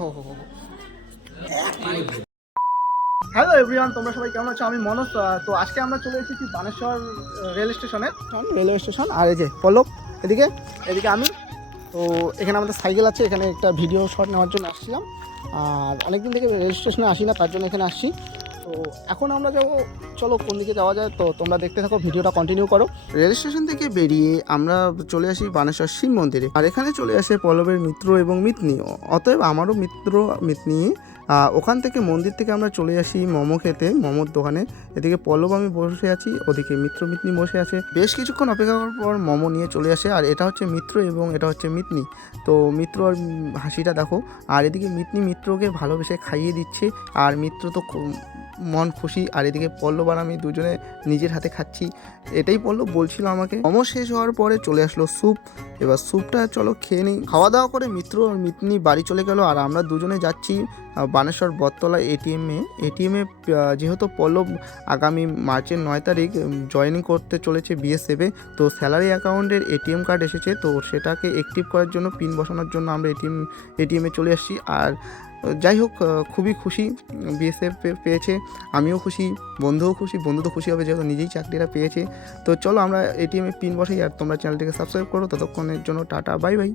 হো হো হো। হ্যালো এভরিওয়ান, তোমরা সবাই কেমন আছো? আমি মনোজ। তো আজকে আমরা চলে এসেছি বানেশ্বর রেল স্টেশনে, রেলওয়ে স্টেশন। আর এই যে পল্লব এদিকে, এদিকে আমি। তো এখানে আমাদের সাইকেল আছে, এখানে একটা ভিডিও শট নেওয়ার জন্য আসছিলাম। আর অনেকদিন থেকে রেল স্টেশনে আসি না, তার জন্য এখানে আসছি। তো এখন আমরা যাবো, চলো কোন দিকে যাওয়া যায়, তো তোমরা দেখতে থাকো, ভিডিওটা কন্টিনিউ করো। রেল স্টেশন থেকে বেরিয়ে আমরা চলে আসি বানেশ্বর শিব মন্দিরে। আর এখানে চলে আসে পল্লবের মিত্র এবং মিতনি, অতএব আমারও মিত্র মিতনি। ওখান থেকে মন্দির থেকে আমরা চলে আসি মোমো খেতে, মোমোর দোকানে। এদিকে পল্লব আমি বসে আছি, ওদিকে মিত্র মিতনি বসে আছে। বেশ কিছুক্ষণ অপেক্ষা করার পর মোমো নিয়ে চলে আসে। আর এটা হচ্ছে মিত্র এবং এটা হচ্ছে মিতনি। তো মিত্র আর হাসিটা দেখো। আর এদিকে মিতনি মিত্রকে ভালোবেসে খাইয়ে দিচ্ছে। আর মিত্র তো মন খুশি। আর এদিকে পল্লব আর আমি দুজনে নিজের হাতে খাচ্ছি। এটাই পল্লব বলছিল আমাকে। মোমো শেষ হওয়ার পরে চলে আসলো স্যুপ। এবার স্যুপটা চলো খেয়ে নিই। খাওয়া দাওয়া করে মিত্র আর মিতনি বাড়ি চলে গেল। আর আমরা দুজনে যাচ্ছি বানেশ্বর বটতলা এটিএমে। যেহেতু পল্লব আগামী মার্চের 9 তারিখ জয়েনিং করতে চলেছে বিএসএফে, তো স্যালারি অ্যাকাউন্টের এটিএম কার্ড এসেছে, তো সেটাকে অ্যাক্টিভ করার জন্য, পিন বসানোর জন্য আমরা এটিএমে চলে আসছি। আর যাই হোক, খুবই খুশি, বিএসএফ পেয়েছে, আমিও খুশি, বন্ধুও খুশি। বন্ধু তো খুশি হবে যেহেতু নিজেই চাকরিটা পেয়েছে। তো চলো আমরা এটিএমে পিন বসাই। আর তোমরা চ্যানেলটিকে সাবস্ক্রাইব করো। ততক্ষণের জন্য টাটা, বাই বাই।